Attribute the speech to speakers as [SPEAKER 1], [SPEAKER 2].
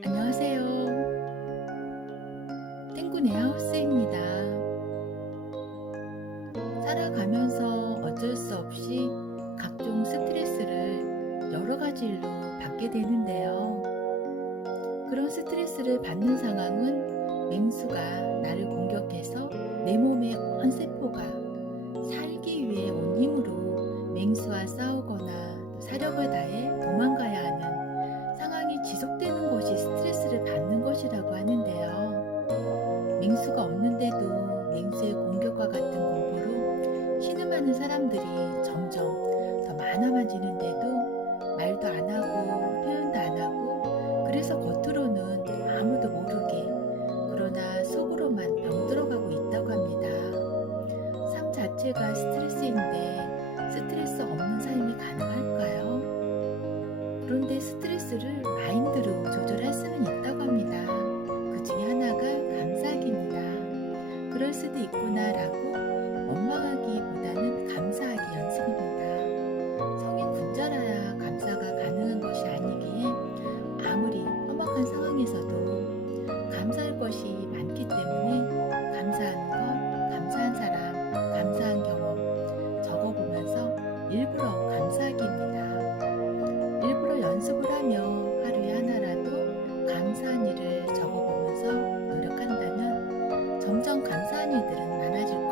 [SPEAKER 1] 안녕하세요. 탱군 에어하우스입니다. 살아가면서 어쩔 수 없이 각종 스트레스를 여러 가지 일로 받게 되는데요. 그런 스트레스를 받는 상황은 맹수가 나를 공격해서 내 몸의 온 세포가 살기 위해 온 힘으로 맹수와 싸우거나 또 사력을 다해 도망가야 없는데도 맹수의 공격과 같은 공포로 신음하는 사람들이 점점 더 많아지는데도 말도 안 하고 표현도 안 하고 그래서 겉으로는 아무도 모르게 그러나 속으로만 병들어가고 있다고 합니다. 삶 자체가 스트레스인데 스트레스 없는 삶이 가능할까요? 그런데 스트레스를 마인드로 조절할 수는 있다고 합니다. 그 중에 하나가 감사하기입니다. 그럴 수도 있구나라고 원망하기보다는 감사하기 연습입니다. 성인 군자라야 감사가 가능한 것이 아니기에 아무리 험악한 상황에서도 감사할 것이 많기 때문에 감사한 것, 감사한 사람, 감사한 경험 적어보면서 일부러 긍정 감사한 일들은 많아질 거예요.